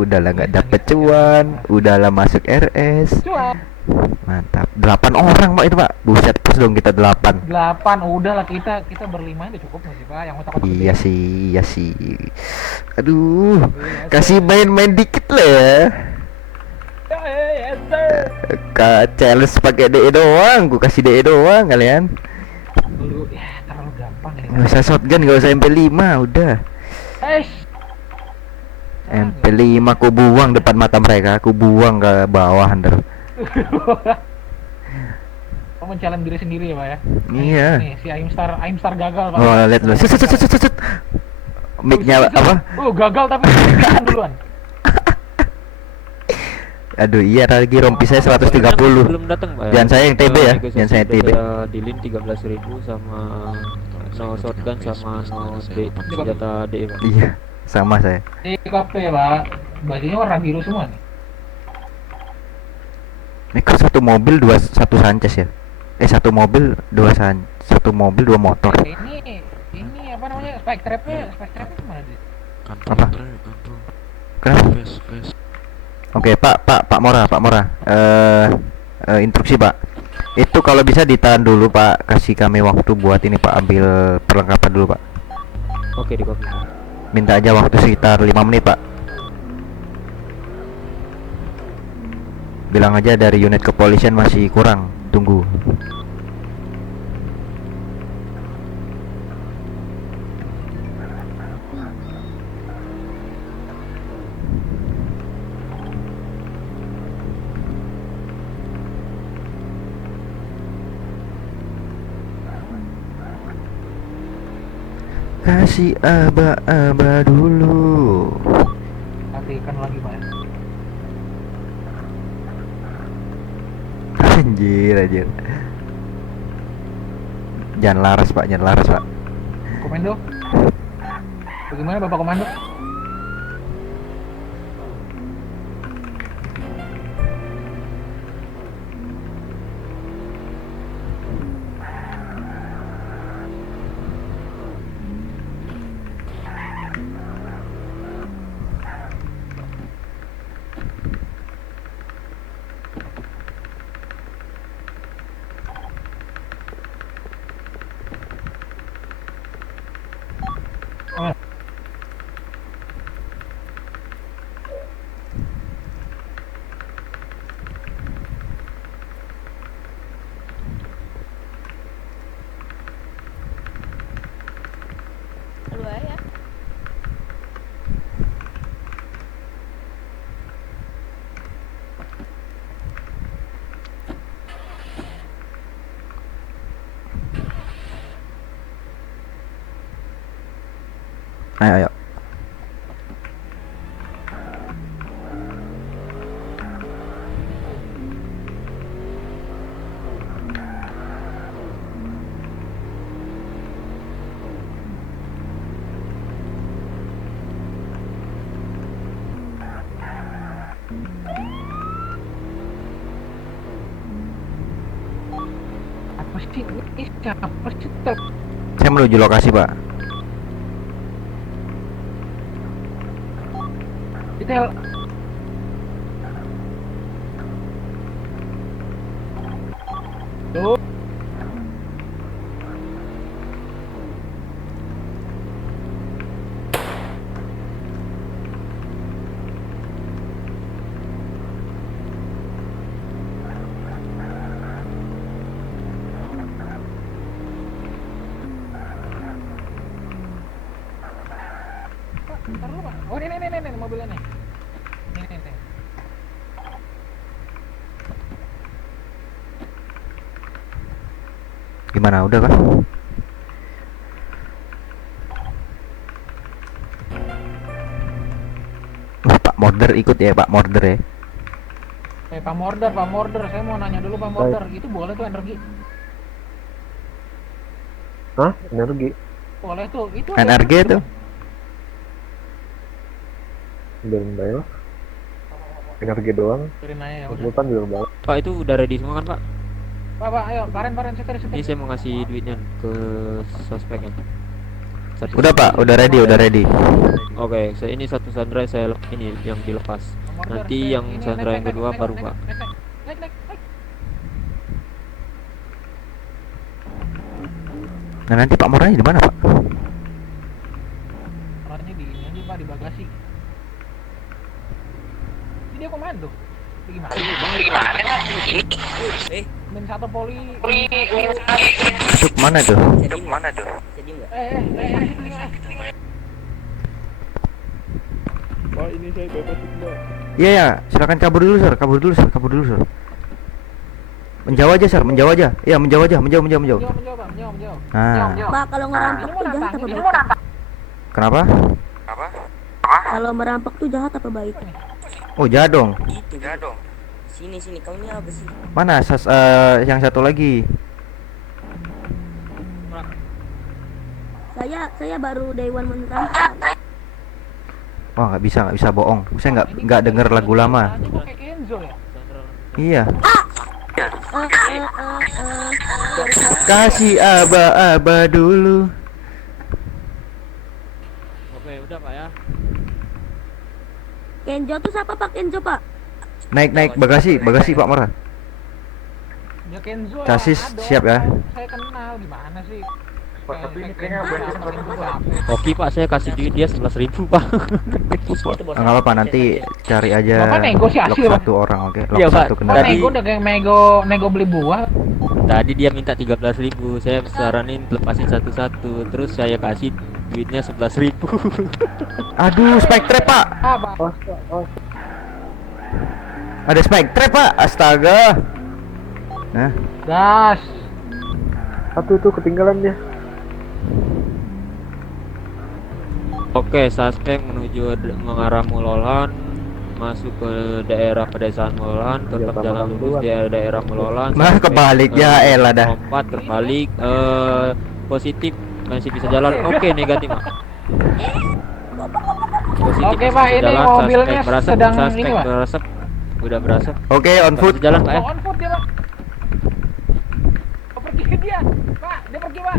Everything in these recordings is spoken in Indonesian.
Udahlah nggak dapet cuan, udahlah masuk RS. Cuan. Mantap. 8 orang pak itu pak. Buset terus dong kita 8. 8 udah lah, kita berlima udah cukup nggak sih Pak? Yang otak-otak gede. Iya sih, iya sih. Aduh, Iya, kasih sir. main-main dikit lah ya. Yes, sir. Kak challenge pakai DE doang, gua kasih DE doang kalian. Dulu ya terlalu gampang ini. Nggak usah shotgun, nggak usah MP5, udah. Eh, MP5 aku buang depan mata mereka, aku buang ke bawah under. kamu challenge diri sendiri ya Pak ya? Iya. Nih si Aimstar gagal Pak. Oh, lihat lu. Set set set set set. Mic-nya apa? Gagal tapi kan duluan. Aduh, iya lagi rompi saya 130. Belum datang, Pak. Jangan saya yang TB ya, jangan saya TB. Dilin 13.000 sama no shotgun sama no senjata D, Pak. Iya, sama saya. Di kafe Pak. Bajunya warna biru semua nih. Ini kan satu mobil satu Sanchez ya. Satu mobil satu mobil dua motor. Ini apa namanya? Spike trapnya kemana sih? Apa? Kenapa? Oke, Pak Mora. Instruksi Pak. Itu kalau bisa ditahan dulu Pak, kasih kami waktu buat ini Pak, ambil perlengkapan dulu Pak. Oke, di copy. Minta aja waktu sekitar 5 menit Pak. Bilang aja dari unit kepolisian masih kurang, tunggu. Kasih aba-aba dulu. Matikan lagi Pak. Anjir. Jangan laras Pak. Komando. Bagaimana Bapak Komando? Oh, Keluar ya. Ayo. apa sih? Ini siapa sih? Saya menuju lokasi Pak. Detail. Tuh. Pak, bentar dulu Pak. Oh ini mobilnya nih. Nih. Gimana udah kah? Pak Morder ikut ya Pak Morder ya. Pak Morder, saya mau nanya dulu Pak Morder, itu boleh tuh energi? Hah? Energi? Boleh tuh, itu NRG tuh. Biarin bayar. Energi doang. Turin aja ya udah. Konsultan juga bayar. Pak, itu udah ready semua kan, Pak? Pak, ayo, Paren, setir. Ini saya mau ngasih duitnya ke suspeknya. Satu Udah pak, udah ready, udah ready. Oke, saya ini satu Sandra saya ini yang dilepas. Nomor Nanti ber- yang ini, Sandra naik, yang naik, kedua naik, baru naik, pak. naik, naik, naik, naik. Nah nanti Pak Moranya di mana Pak? Orangnya di ini aja pak, di bagasi. Ini dia komando. Ini gimana? Min satu poli. Itu kemana tuh? Pak, ini saya bebas Mbak. Iya ya, silakan kabur dulu sir, kabur dulu sir, kabur dulu sir. Menjauh aja sir, menjauh aja. Iya menjauh aja, menjauh. Menjauh, Pak, menjauh. Nah, Pak, kalau ngerampok Ini mau tuh jahat nantang, apa ini baik? mau nantang. kenapa? Kalau merampok tuh jahat apa baik? Oh jahat dong. Itu sini kamu ini apa sih? Mana yang satu lagi? Saya baru day one merampok. Wah nggak bisa bohong. Saya nggak denger lagu lama. Ini kok kayak Kenzo ya? Iya. Eh, eh, eh, eh. Kasih aba-aba dulu. Oke, udah pak ya. Kenjo tuh siapa Pak Kenjo Pak? Naik bagasi Pak Mora. Ya Kenzo ya, Chassis ada. siap ya. Saya kenal gimana sih? Pak, tapi ini kayaknya Oke pak, saya kasih duit dia 11.000 pak. Nggak apa-apa nanti cari aja Bapak negosiasi, lock Pak. satu orang oke. Lock Iya, Pak. satu Kok kendaraan. Tadi- nego udah kayak nego beli buah. Tadi dia minta 13.000, saya saranin lepasin satu-satu, terus saya kasih duitnya 11.000. Aduh, Spectre Pak. Apa? Ada Spectre Pak. Astaga. Nah, Gas. satu itu ketinggalannya. Oke, suspek menuju mengarah Mulolhan, masuk ke daerah pedesaan Mulolhan, tetap Iya, jalan Pak, lurus di daerah Mulolhan. Nah, sampai, kebalik, ya elah dah. lompat terbalik, positif masih bisa jalan. Oke, negatif Pak. Positif Oke, masih Pak, bisa ini jalan, mobilnya suspek berasap, sedang suspek ini, Pak. berasap, udah berasap. oke on foot. Bisa jalan Pak ya. Oh, on foot dia, Pak. Oh, pergi dia. Pak, dia pergi, Pak.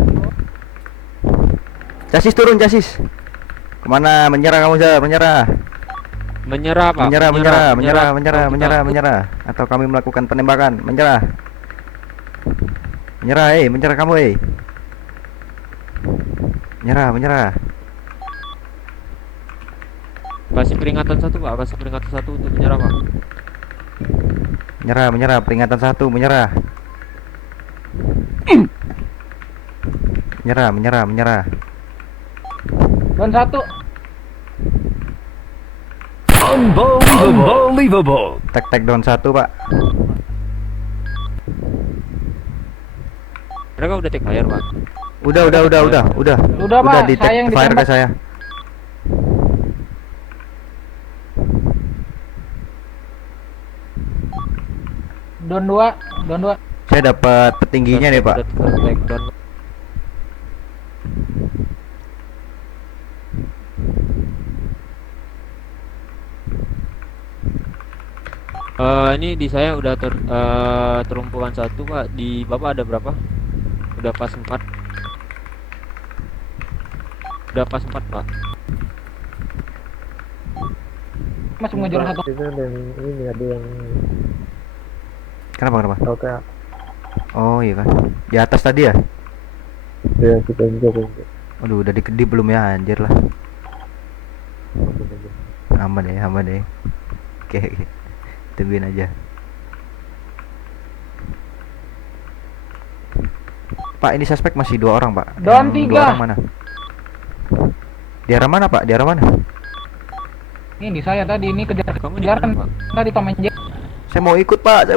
Chassis turun, chassis. Kemana? Menyerah kamu sir, menyerah. Menyerah Pak. Menyerah. Atau kami melakukan penembakan, menyerah. Menyerah kamu, Menyerah. Kasih peringatan satu Pak, kasih peringatan satu untuk menyerah Pak. Menyerah, peringatan 1, menyerah. Menyerah. Dan satu. Unbelievable. Tek down 1 Pak. Mereka udah take fire Pak. Udah. Udah, Pak, di saya yang fire ke ditembak. saya. Don 2. Saya dapat petingginya nih Pak. Udah take down. Ini di saya udah terlumpuhan 1 Pak. Di Bapak ada berapa? Udah pas 4. Udah pas 4 Pak. Masih mengejar satu. Ini ada yang ini ada yang Kenapa? oke. Oh iya kan. Di atas tadi ya? Ya kita enjoy. Aduh, udah dikedip belum ya? Anjir lah. Aman deh. Oke. Tungguin aja. Pak, ini suspek masih 2 orang, Pak. Don Yang 3. 2 orang mana? Di arah mana, Pak? Di arah mana? Ini di saya tadi ini kejar Kamu di kejaran mana, Pak? tadi Tom and Jerry. Saya mau ikut, Pak.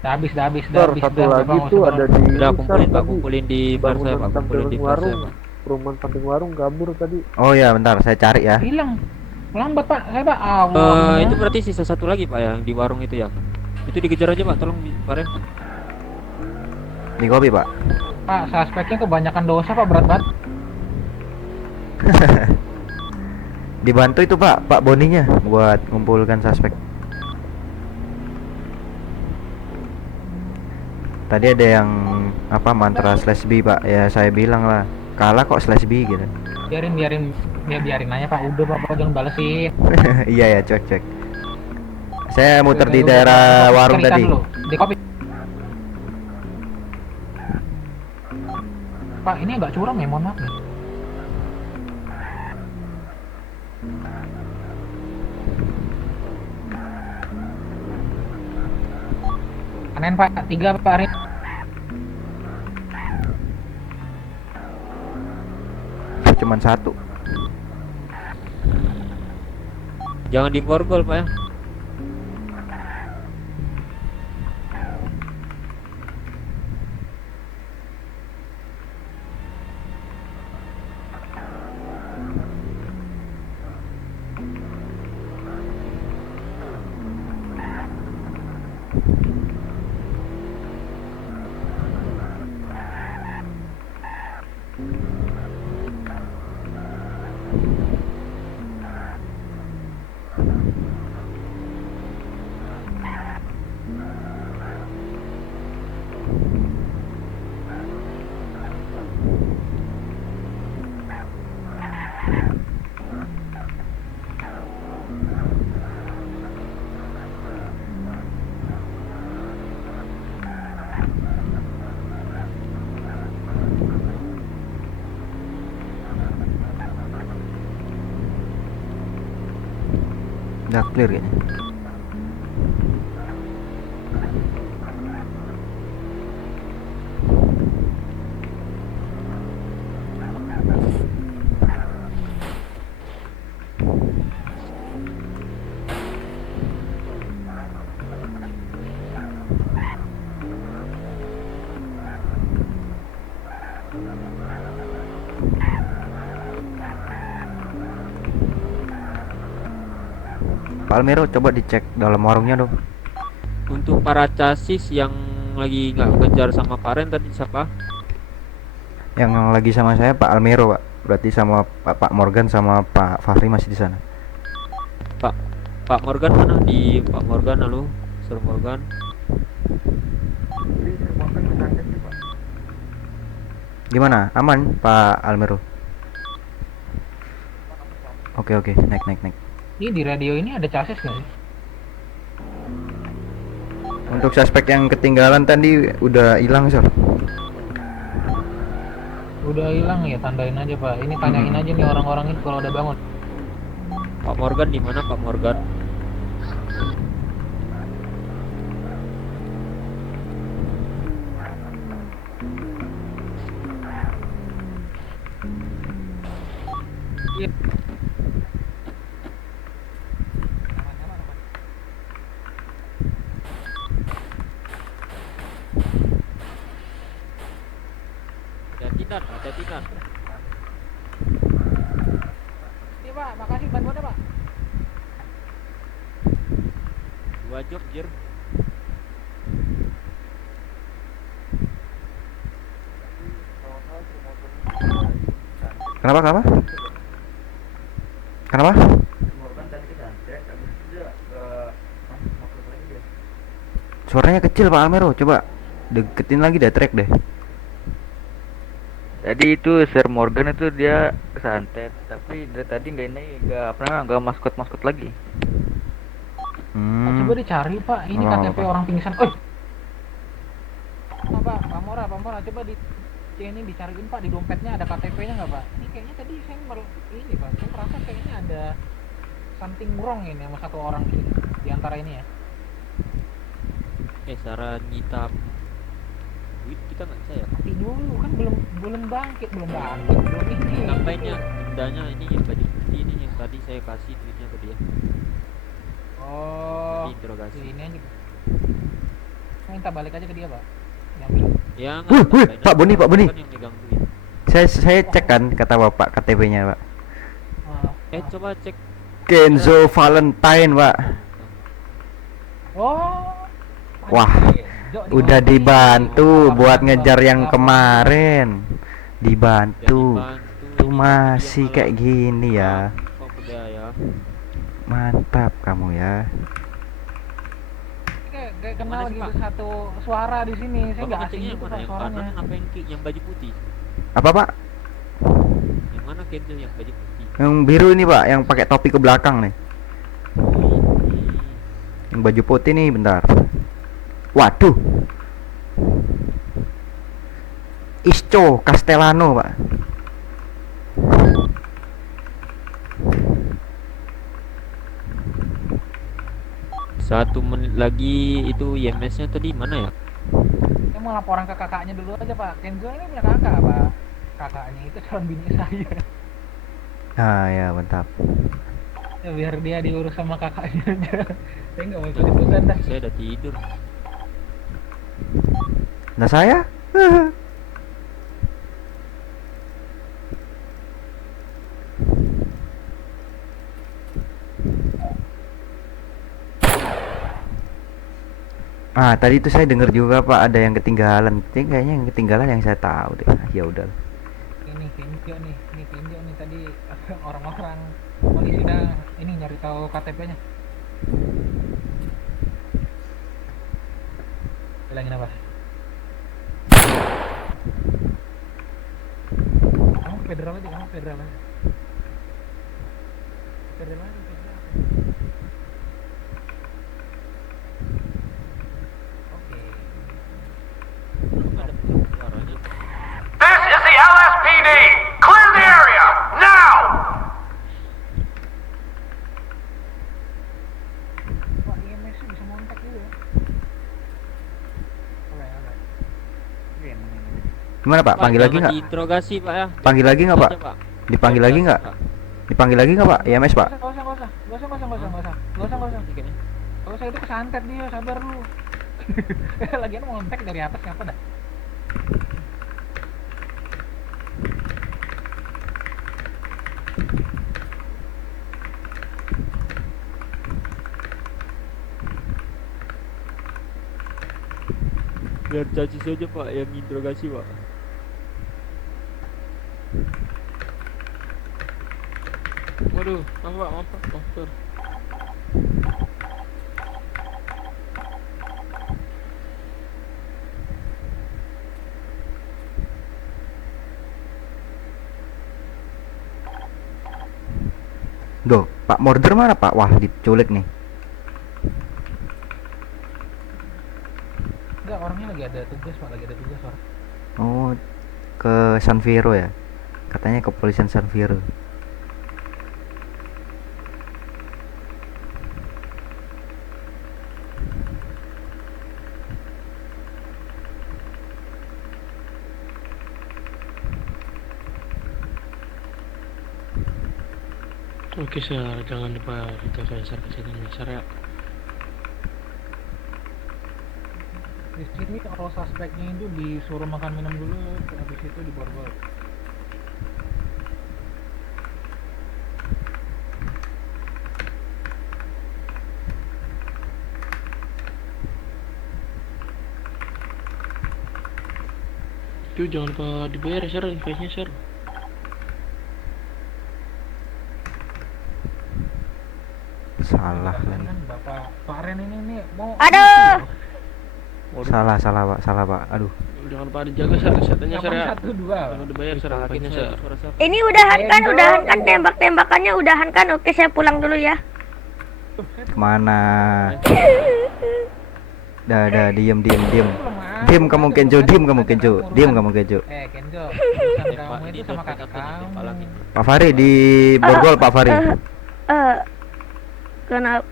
Udah habis. Satu udah, lagi Bapak, tuh nggak ada usah, di Udah besar kumpulin Pak, tadi. kumpulin di bar saya Bangunan Pak, kumpulin samping di bar warung. saya Pak. Perumahan samping warung kabur tadi. Oh ya, bentar. Saya cari ya. hilang. Lambat, Pak. Saya, Pak. Allah. Itu berarti sisa 1 lagi Pak yang di warung itu ya. Itu dikejar aja Pak, tolong Pak Ren. Di kopi, Pak. Pak, suspeknya kebanyakan dosa, Pak. Berat banget. Dibantu itu, Pak Boninya buat ngumpulkan suspek. Tadi ada yang apa mantra slash B pak, ya saya bilang lah kalah kok slash B gitu. Biarin aja pak, udah pak jangan balesin. Iya ya, cek cek. Saya muter di Udah, daerah Pak, warung cari ikan tadi. dulu. Di kopi. Pak, ini agak curang ya, mohon maaf nih. Panen pak, 3 pak hari. Cuman satu. Jangan diborgol pak ya. Udah clear kayaknya. Pak Almero, coba dicek dalam warungnya dong. Untuk para chassis yang lagi nggak kejar sama Karen tadi siapa? Yang lagi sama saya Pak Almero pak. Berarti sama Pak Morgan sama Pak Fahri masih di sana. Pak Morgan mana? Di Pak Morgan, halo Sir Morgan. Gimana? Aman Pak Almero? Oke oke, naik. Ini di radio ini ada chassis nggak sih? Untuk suspek yang ketinggalan tadi udah hilang sir. Udah hilang ya, tandain aja pak. Ini tanyain aja nih orang-orang ini kalau udah bangun. Pak Morgan di mana Pak Morgan? Hati-hati Nan. Ini pak, makasih bantuannya pak. 2 job jir. Kenapa? Suaranya kecil Pak Almero, coba deketin lagi deh track deh. Tadi itu Sir Morgan itu dia santet, tapi dari tadi nggak maskot lagi. Coba dicari pak, ini Apa, KTP apa? orang pingsan. Pak Mora, coba di ini dicariin pak, di dompetnya ada KTP-nya nggak pak? Ini kayaknya tadi saya ini pak, saya merasa kayaknya ada something wrong ini sama satu orang di sini, di antara ini ya. Saran nyita duit kita nggak bisa ya? Mati dulu kan belum bangkit belum ini. Sampainya dendanya ini yang tadi ini yang tadi saya kasih duitnya ke dia. Oh, Interogasi. ini aja. Minta balik aja ke dia pak. Diambil. Ya Wih, Pak Boni. Kan yang megang duit. Saya cek kan kata Bapak KTP-nya Pak. Coba cek. Kenzo Valentine Pak. Oh. Wah, udah dibantu buat ngejar yang kemarin. Dibantu. Tuh masih kayak gini ya. Kok udah ya. Mantap kamu ya. Kayak kayak kenal Mana sih, gitu Pak? satu suara di sini. Saya Bapak nggak asing kencingnya yang gitu mana? Pak Yang suaranya. kanan apa yang baju putih? Apa Pak? Yang mana Kenzo yang baju putih? Yang biru ini Pak, yang pakai topi ke belakang nih. Ini. Yang baju putih nih, bentar. Waduh. Isco Castellano Pak. 1 menit lagi itu IMS-nya tadi mana ya? Saya mau laporan ke kakaknya dulu aja Pak. Kenzo ini punya kakak Pak. Kakaknya itu calon bini saya. Ah ya, mantap. Ya biar dia diurus sama kakaknya aja. Saya nggak mau ikut-ikutan dah. Saya udah tidur. Nah saya? Ah, tadi itu saya dengar juga Pak ada yang ketinggalan. Kayaknya yang ketinggalan yang saya tahu deh. Ah, ya udah. Ini Kenzo nih. Ini Kenzo nih tadi orang-orang polisi udah ini nyari tahu KTP-nya. Bilangin apa? Kamu federal aja, kamu federal aja. Federal aja, federal. Oke. Ada suaranya. This is the LSPD! Clear the area! Now! Pak IMS sih bisa montek dulu ya. Oke, oke. Gimana Pak? Panggil lagi Jangan nggak? diinterogasi Pak ya. Panggil lagi nggak Pak? Aja, Pak. Dipanggil lagi nggak? Pak. Dipanggil lagi nggak Pak? IMS Pak? Nggak usah. Ini kayaknya. Kalau saya itu kesantet dia, sabar lu. Lagian mau ngontek dari atas ngapa dah? Biar caci saja Pak yang interogasi Pak. Waduh, maaf Pak, Sir. Duh, Pak Morder mana Pak? Wah, diculik nih. Enggak, orangnya lagi ada tugas Pak, lagi ada tugas orang. Oh, ke San Fierro ya? Katanya kepolisian San Fierro. Oke, Sir, jangan lupa jaga Sir kesehatan Sir ya. Di sini kalau suspeknya itu disuruh makan minum dulu, habis itu diborgol. Itu jangan lupa dibayar Sir, investnya Sir. Salah lagi. Kan Bapak Pak Ren ini nih mau Aduh. Salah Pak. Aduh. Jangan lupa dijaga Sir kesehatannya Sir ya. 112. Jangan dibayar Sir, investnya Sir. Suara siapa? Ini udahan kan tembak-tembakannya udahan kan. Oke, saya pulang dulu ya. Kemana? Dah, diem. Diem kamu Kenjo. Kenzo, Kenzo. Kenzo, urusan Tembak kamu ini itu sama tembak kakak apa nih? kamu. Tembak lagi. Pak Fahri di borgol Pak Fahri. Kenapa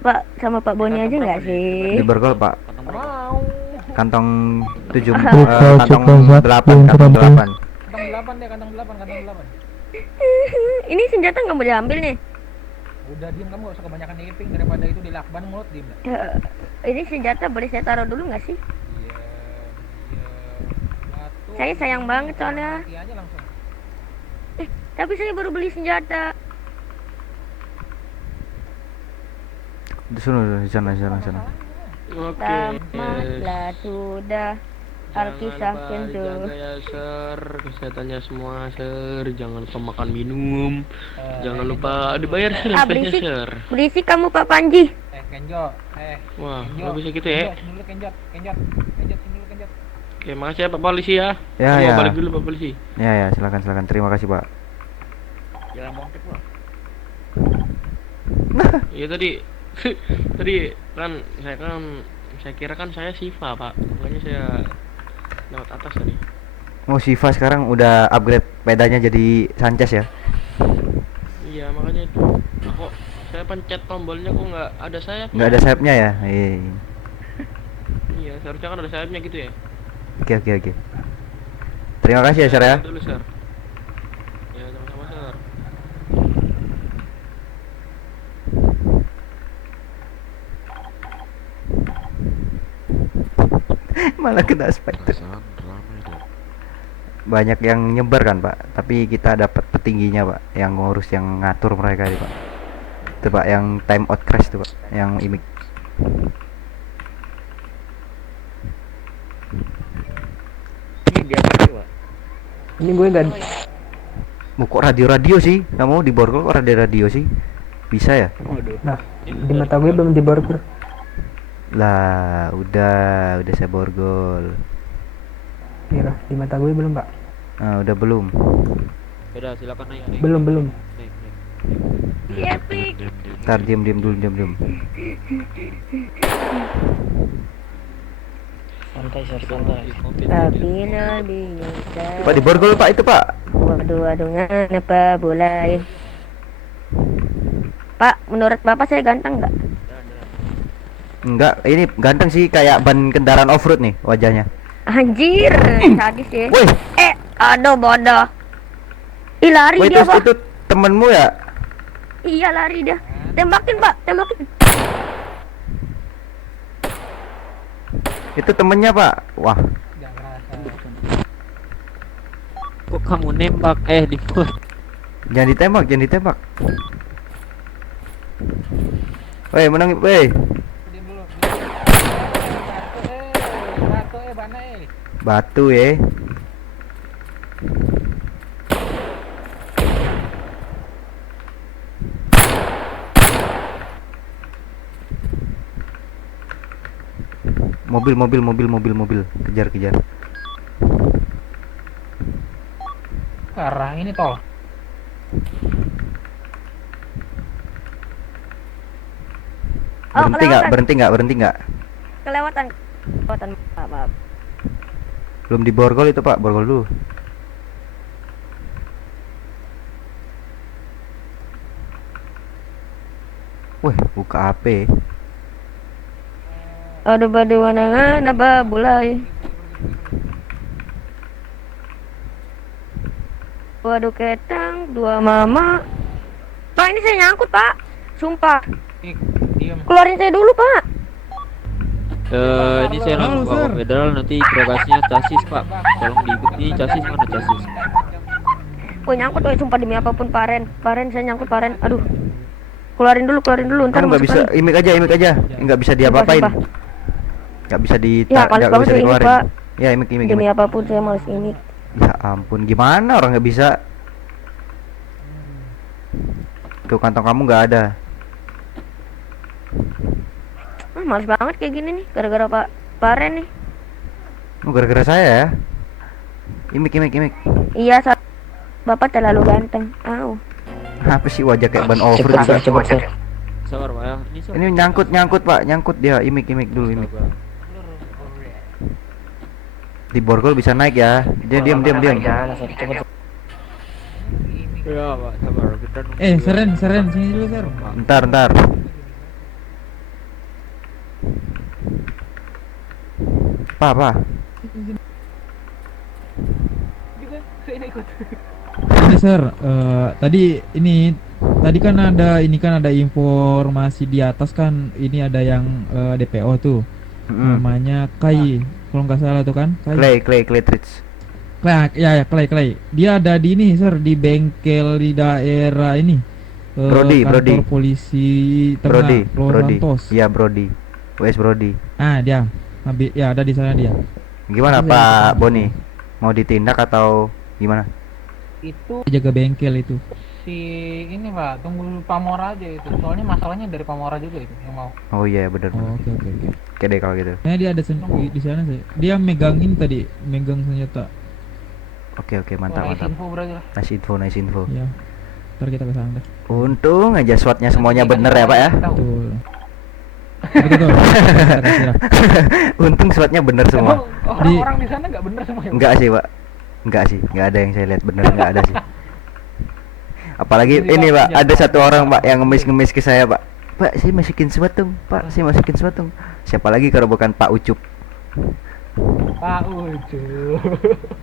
Pak sama Pak Boni aja nggak sih? Di borgol Pak. Kantong berapa? Mau. Kantong 7 Buka kantong juga, 8 kantong 8. Kantong 8. Ini senjata nggak mau diambil nih. Udah diem, kamu gak usah kebanyakan ngiping, daripada itu dilakban mulut diem dah. Ini senjata boleh saya taruh dulu nggak sih? Iya. Batu. Saya sayang banget soalnya. Mati aja langsung. Tapi saya baru beli senjata. Di sana. Oke. Tamatlah sudah. Alkisah Jangan lupa Kenzo. dijaga ya Sir, kesehatannya semua Sir. Jangan lupa makan minum. Jangan lupa dibayar Sir, investnya berisik. Sir. Berisik kamu Pak Panji. Kenjo. Wah, Kenjo. nggak bisa gitu ya. Sini dulu Kenjot. Sini dulu Kenjot. Oke, makasih ya Pak Polisi ya. Ya, Saya ya. mau balik dulu Pak Polisi. Ya, silakan. Terima kasih, Pak. Jalan bangkit Pak. Iya tadi tadi saya kira kan saya Siva Pak, makanya saya lewat atas tadi. Oh, Shiva sekarang udah upgrade pedanya jadi Sanchez ya? Iya makanya itu. Kok saya pencet tombolnya kok nggak ada sayapnya? Nggak ada sayapnya ya? Iya seharusnya kan ada sayapnya gitu ya. Oke. Terima kasih ya, Sir ya. Dulu Sir. Ya sama-sama Sir. Malah kena Spectre. Banyak yang nyebar kan, Pak, tapi kita dapat petingginya, Pak, yang ngurus, yang ngatur mereka ini, Pak. Itu, Pak, yang time out crash itu, Pak, yang imik. Ini dia apa Pak? Ini gue nggak Mau kok radio sih? Kamu di borgol kok radio sih? Bisa ya? Waduh. di mata gue belum diborgol. Lah, udah saya borgol. Iya, di mata gue belum, Pak. Ah, udah belum. Udah silakan naik. Belum. Naik. Iya, Pik. Ntar diam dulu. Santai Sir, santai. Tapi nabi Musa. Pak, di borgol, Pak, itu, Pak. Waduh, ngapa boleh? Pak, menurut Bapak saya ganteng nggak? Enggak, ini ganteng sih, kayak ban kendaraan off-road nih wajahnya. Anjir, sadis ya. Woi, Aduh bodoh. Ih, lari woi, dia, terus Pak. itu temenmu ya? Iya, lari dia. Tembakin, Pak, tembakin. Itu temennya, Pak. Wah, Nggak ngerasa. Kok kamu nembak di bot? jangan ditembak. Woi, menang, woi. Diam dulu. Batu, bana Batu ya. Mobil. Kejar. ke arah ini tol. Oh, Berhenti nggak? Kelewatan. Maaf. Belum di borgol itu, Pak. Borgol dulu. Wih, buka HP. Aduh badu wanangan naba bulai. Waduh ketang, dua mama. Pak, ini saya nyangkut, Pak. Sumpah. Diam. Keluarin saya dulu, Pak. Ini saya langsung bawa ke federal, nanti bagasinya chassis Pak. Tolong diikuti chassis, mana chassis? Woi, nyangkut, woi, sumpah demi apapun, Paren. Paren, saya nyangkut, Paren. Aduh. Keluarin dulu, ntar Kamu nggak bisa, masuk imik aja. Nggak bisa diapa-apain. Sumpah. Nggak bisa Ya, males banget bisa ini, dikeluarin. Pak. Ya, imik. Demi apapun saya males ini. Ya ampun, gimana orang nggak bisa? Tuh, kantong kamu nggak ada. Males banget kayak gini nih, gara-gara Pak Paren nih. Oh, gara-gara saya ya. Imik. Iya, Bapak terlalu ganteng. Au. Apa sih wajah kayak ban over juga? Sabar Pak ya. Ini nyangkut Pak, nyangkut dia. Imik dulu. Di borgol bisa naik ya. Dia diam. Ya Pak, sabar. Kita nunggu. Seren, sini dulu, Sir. Ntar. Apa? Juga saya ikut. Ini, Sir, tadi kan ada informasi di atas kan, ini ada yang DPO tuh. Namanya Kai, kalau nggak salah tuh kan. Clay Treats. Clay. Dia ada di ini, Sir, di bengkel di daerah ini. Kantor polisi tengah, Brody. Santos. Iya, Brody. WS Brody. Ah, dia. Ya, ada di sana dia. Gimana Pak Boni? Mau ditindak atau gimana? Itu Jaga bengkel itu. si ini Pak, tunggu Pamora aja itu. Soalnya masalahnya dari Pamora juga itu yang mau. Oh iya benar. Oh, oke oke oke. Oke deh kalau gitu. Nah, dia ada di sana sih. Dia megangin tadi, megang senjata. Oke mantap Nice mantap. info berarti lah. Nice info. Ya. Ntar kita ke sana dah. Untung aja SWAT-nya semuanya bener ya Pak ya. Betul. Betul. Istirahat. Untung SWAT-nya bener semua. Emang orang-orang di sana nggak bener semua ya? Enggak sih Pak. Enggak ada yang saya lihat bener, enggak ada sih. Apalagi ini Pak, ada satu orang Pak yang ngemis ke saya Pak. Pak, saya masukin SWAT dong, Pak, saya masukin SWAT dong. Siapa lagi kalau bukan Pak Ucup? Pak Ucup.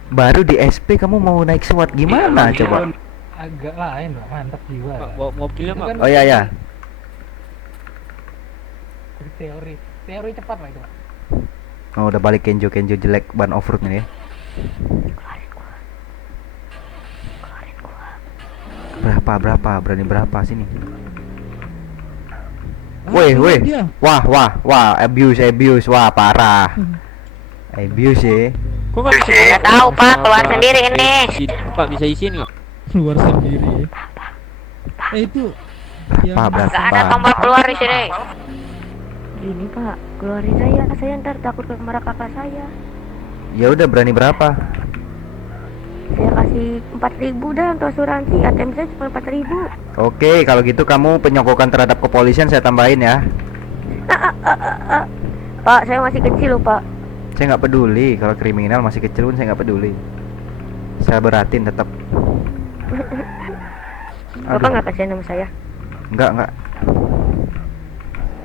Baru di SP kamu mau naik SWAT gimana coba? Agak lain Pak, mantap jiwa. Pak, bawa mobilnya Pak. Oh iya ya. Teori cepat lah itu Pak. Oh udah balik Kenjo jelek ban off-road nih ya. Berapa berani berapa sini? Woi, dia. wah, abuse, wah parah. Abuse ya. Kok nggak bisa? Nggak tahu Pak, keluar sendiri ini. Pak bisa izin nggak? Keluar sendiri. Itu. Berapa? Nggak ada tombol keluar di sini. Gini Pak, keluarin saya ntar takut marah kakak saya. Ya udah berani berapa? Saya kasih 4.000 dah untuk asuransi, ATM saya cuma 4.000. Oke, kalau gitu kamu penyokokan terhadap kepolisian saya tambahin ya. Pak, saya masih kecil loh Pak. Saya nggak peduli kalau kriminal masih kecil pun saya nggak peduli. Saya beratin tetap. Bapak nggak kasihan sama saya? Enggak.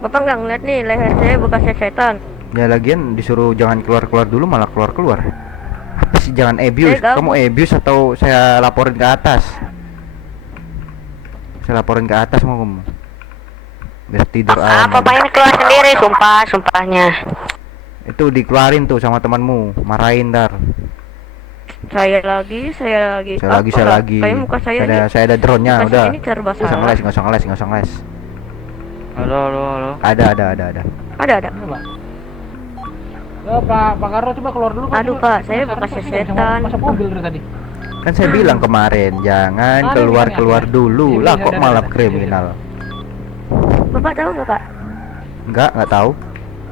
Bapak nggak ngeliat nih leher saya bekas setan? Ya lagian disuruh jangan keluar dulu malah keluar. Apa sih jangan abuse? Kamu abuse atau saya laporin ke atas? Saya laporin ke atas mau kamu. Biar tidur aja. Bapak ini keluar sendiri, sumpahnya. Itu dikeluarin tuh sama temanmu, marahin ntar. Saya lagi. Saya lagi. Kayak muka saya Saya ada drone-nya muka udah. saya ini serba salah. Nggak usah ngeles. Halo. Ada. Ada. Coba. Pak Karno coba keluar dulu. Aduh Pak, saya bekas setan. Masuk mobil dari tadi. Kan saya bilang kemarin jangan keluar dulu lah kok malah kriminal. Bapak tahu nggak Pak? Nggak tahu.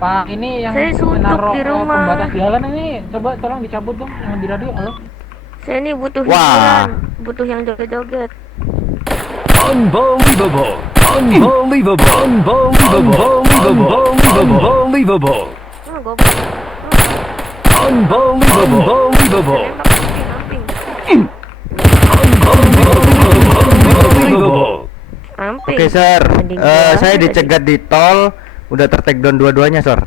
Pak, ini yang Saya suntuk menaruh di rumah. pembatas jalan ini, coba tolong dicabut dong yang di radio. Halo. Saya ini butuh Wah. hiburan, butuh yang joget-joget. Unbelievable. Oh, goblok. Unbelievable. Amping. Oke, Sir. Mending gua Saya aja dicegat di tol, udah ter-take down dua-duanya, Sir.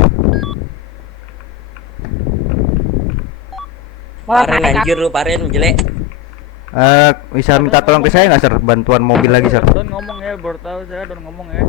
Paren anjir lu, Paren jelek. Bisa minta tolong ke saya nggak, Sir? Bantuan mobil lagi, Sir. Don ngomong ya, baru tahu saya Don ngomong ya.